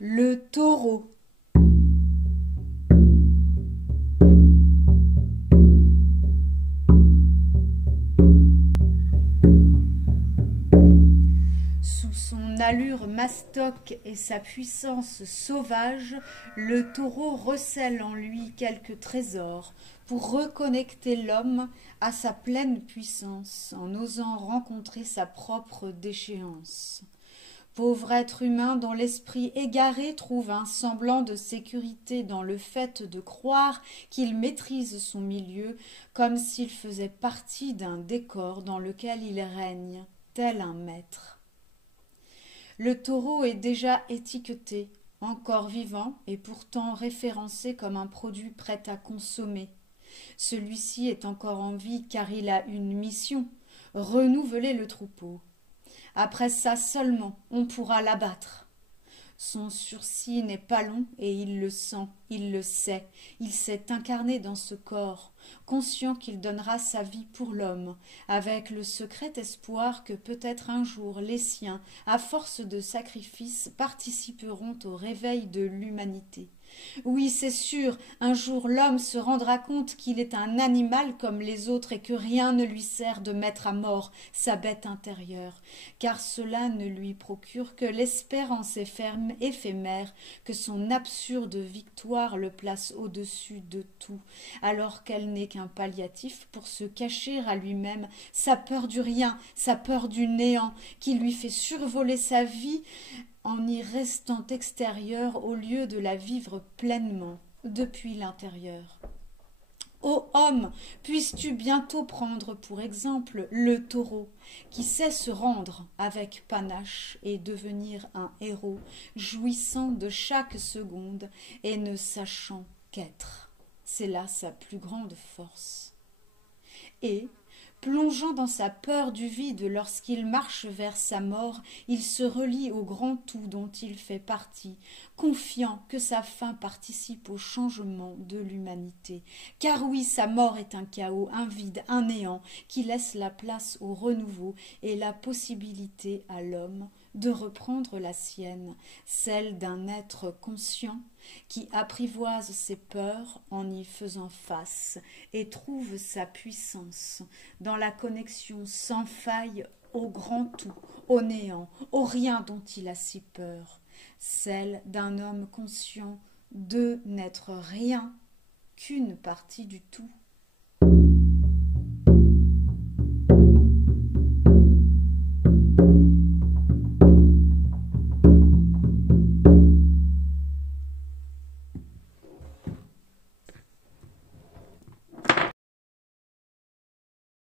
Le taureau. Sous son allure mastoc et sa puissance sauvage, le taureau recèle en lui quelques trésors pour reconnecter l'homme à sa pleine puissance en osant rencontrer sa propre déchéance. Pauvre être humain dont l'esprit égaré trouve un semblant de sécurité dans le fait de croire qu'il maîtrise son milieu comme s'il faisait partie d'un décor dans lequel il règne, tel un maître. Le taureau est déjà étiqueté, encore vivant et pourtant référencé comme un produit prêt à consommer. Celui-ci est encore en vie car il a une mission, renouveler le troupeau. Après ça seulement, on pourra l'abattre. Son sursis n'est pas long et il le sent, il le sait. Il s'est incarné dans ce corps, conscient qu'il donnera sa vie pour l'homme, avec le secret espoir que peut-être un jour les siens, à force de sacrifices, participeront au réveil de l'humanité. Oui, c'est sûr, un jour l'homme se rendra compte qu'il est un animal comme les autres et que rien ne lui sert de mettre à mort sa bête intérieure, car cela ne lui procure que l'espérance éphémère que son absurde victoire le place au-dessus de tout, alors qu'elle n'est qu'un palliatif pour se cacher à lui-même sa peur du rien, sa peur du néant, qui lui fait survoler sa vie en y restant extérieur au lieu de la vivre pleinement depuis l'intérieur. Ô homme, puisses-tu bientôt prendre pour exemple le taureau, qui sait se rendre avec panache et devenir un héros, jouissant de chaque seconde et ne sachant qu'être. C'est là sa plus grande force. Et, plongeant dans sa peur du vide lorsqu'il marche vers sa mort, il se relie au grand tout dont il fait partie, confiant que sa fin participe au changement de l'humanité. Car oui, sa mort est un chaos, un vide, un néant, qui laisse la place au renouveau et la possibilité à l'homme de reprendre la sienne, celle d'un être conscient qui apprivoise ses peurs en y faisant face et trouve sa puissance dans la connexion sans faille au grand tout, au néant, au rien dont il a si peur, celle d'un homme conscient de n'être rien qu'une partie du tout.